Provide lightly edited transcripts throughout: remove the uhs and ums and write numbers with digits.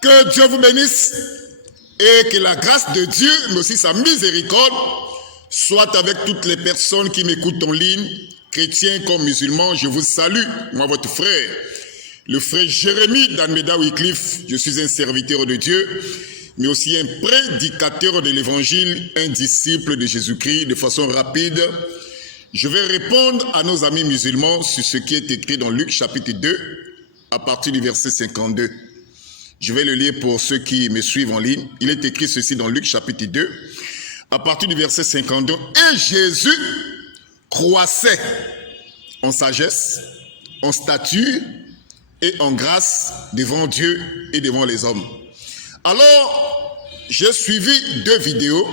Que Dieu vous bénisse et que la grâce de Dieu, mais aussi sa miséricorde, soit avec toutes les personnes qui m'écoutent en ligne, chrétiens comme musulmans. Je vous salue, moi votre frère, le frère Jérémie d'Almeida Wycliffe. Je suis un serviteur de Dieu, mais aussi un prédicateur de l'évangile, un disciple de Jésus-Christ. De façon rapide, je vais répondre à nos amis musulmans sur ce qui est écrit dans Luc chapitre 2, à partir du verset 52. Je vais le lire pour ceux qui me suivent en ligne. Il est écrit ceci dans Luc chapitre 2, à partir du verset 52. Et Jésus croissait en sagesse, en stature et en grâce devant Dieu et devant les hommes. Alors, j'ai suivi deux vidéos.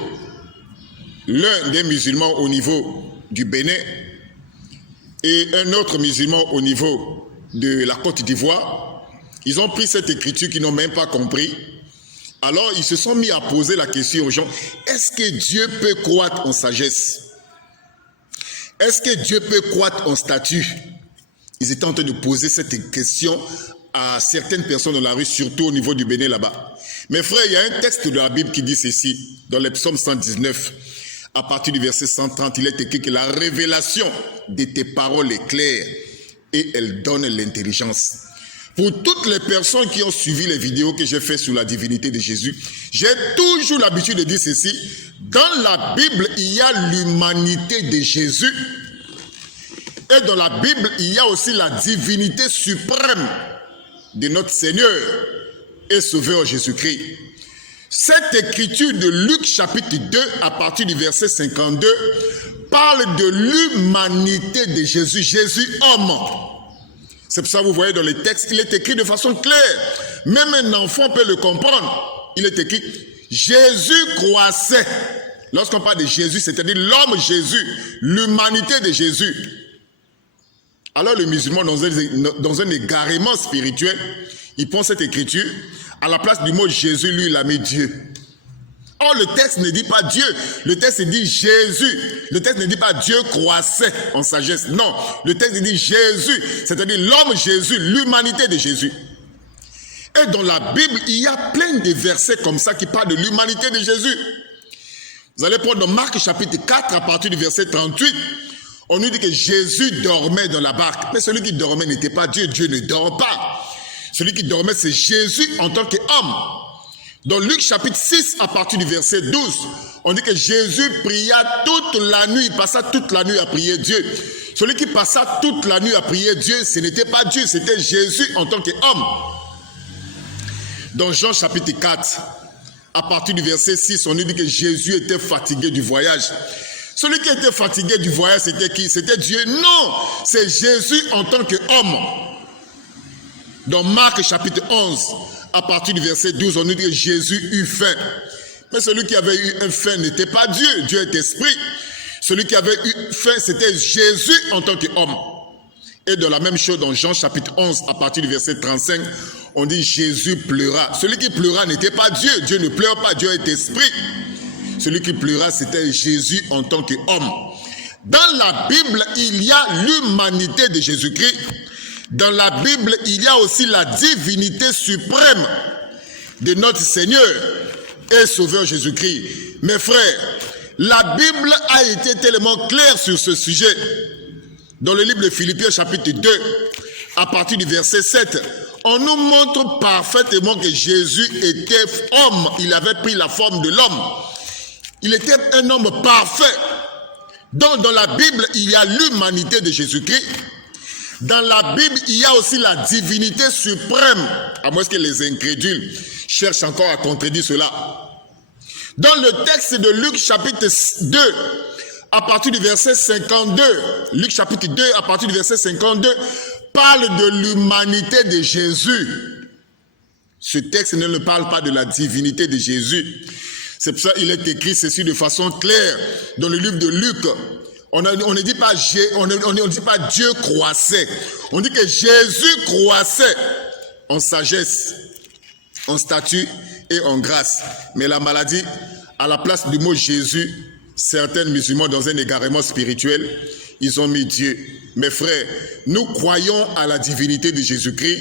L'un des musulmans au niveau du Bénin et un autre musulman au niveau de la Côte d'Ivoire. Ils ont pris cette écriture qu'ils n'ont même pas compris. Alors, ils se sont mis à poser la question aux gens, est-ce que Dieu peut croître en sagesse? Est-ce que Dieu peut croître en statut? Ils étaient en train de poser cette question à certaines personnes dans la rue, surtout au niveau du Bénin là-bas. Mes frères, il y a un texte de la Bible qui dit ceci, dans le psaume 119, à partir du verset 130, il est écrit que la révélation de tes paroles est claire et elle donne l'intelligence. Pour toutes les personnes qui ont suivi les vidéos que j'ai faites sur la divinité de Jésus, j'ai toujours l'habitude de dire ceci. Dans la Bible, il y a l'humanité de Jésus. Et dans la Bible, il y a aussi la divinité suprême de notre Seigneur et Sauveur Jésus-Christ. Cette écriture de Luc chapitre 2, à partir du verset 52, parle de l'humanité de Jésus, Jésus homme. C'est pour ça que vous voyez dans les textes, il est écrit de façon claire. Même un enfant peut le comprendre. Il est écrit, Jésus croissait. Lorsqu'on parle de Jésus, c'est-à-dire l'homme Jésus, l'humanité de Jésus. Alors le musulman, dans un égarement spirituel, il prend cette écriture, à la place du mot Jésus, lui, il a mis Dieu. Or, le texte ne dit pas Dieu, le texte dit Jésus. Le texte ne dit pas Dieu croissait en sagesse. Non, le texte dit Jésus, c'est-à-dire l'homme Jésus, l'humanité de Jésus. Et dans la Bible, il y a plein de versets comme ça qui parlent de l'humanité de Jésus. Vous allez prendre dans Marc chapitre 4, à partir du verset 38. On nous dit que Jésus dormait dans la barque. Mais celui qui dormait n'était pas Dieu, Dieu ne dort pas. Celui qui dormait, c'est Jésus en tant qu'homme. Dans Luc chapitre 6, à partir du verset 12, on dit que Jésus pria toute la nuit, il passa toute la nuit à prier Dieu. Celui qui passa toute la nuit à prier Dieu, ce n'était pas Dieu, c'était Jésus en tant qu'homme. Dans Jean chapitre 4, à partir du verset 6, on nous dit que Jésus était fatigué du voyage. Celui qui était fatigué du voyage, c'était qui? C'était Dieu? Non, c'est Jésus en tant qu'homme. Dans Marc chapitre 11, à partir du verset 12, on nous dit que Jésus eut faim. Mais celui qui avait eu un faim n'était pas Dieu. Dieu est esprit. Celui qui avait eu faim, c'était Jésus en tant qu'homme. Et de la même chose dans Jean chapitre 11, à partir du verset 35, on dit Jésus pleura. Celui qui pleura n'était pas Dieu. Dieu ne pleure pas, Dieu est esprit. Celui qui pleura, c'était Jésus en tant qu'homme. Dans la Bible, il y a l'humanité de Jésus-Christ. Dans la Bible, il y a aussi la divinité suprême de notre Seigneur et Sauveur Jésus-Christ. Mes frères, la Bible a été tellement claire sur ce sujet. Dans le livre de Philippiens chapitre 2, à partir du verset 7, on nous montre parfaitement que Jésus était homme. Il avait pris la forme de l'homme. Il était un homme parfait. Donc dans la Bible, il y a l'humanité de Jésus-Christ. Dans la Bible, il y a aussi la divinité suprême, à moins que les incrédules cherchent encore à contredire cela. Dans le texte de Luc chapitre 2, à partir du verset 52, Luc chapitre 2, à partir du verset 52, parle de l'humanité de Jésus. Ce texte ne parle pas de la divinité de Jésus. C'est pour ça qu'il est écrit ceci de façon claire dans le livre de Luc. On ne dit pas Dieu croissait. On dit que Jésus croissait en sagesse, en statut et en grâce. Mais la maladie, à la place du mot Jésus, certains musulmans dans un égarement spirituel, ils ont mis Dieu. Mes frères, nous croyons à la divinité de Jésus-Christ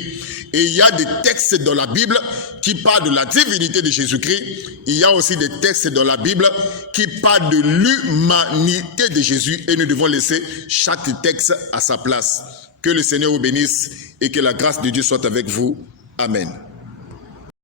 et il y a des textes dans la Bible qui parlent de la divinité de Jésus-Christ. Il y a aussi des textes dans la Bible qui parlent de l'humanité de Jésus et nous devons laisser chaque texte à sa place. Que le Seigneur vous bénisse et que la grâce de Dieu soit avec vous. Amen.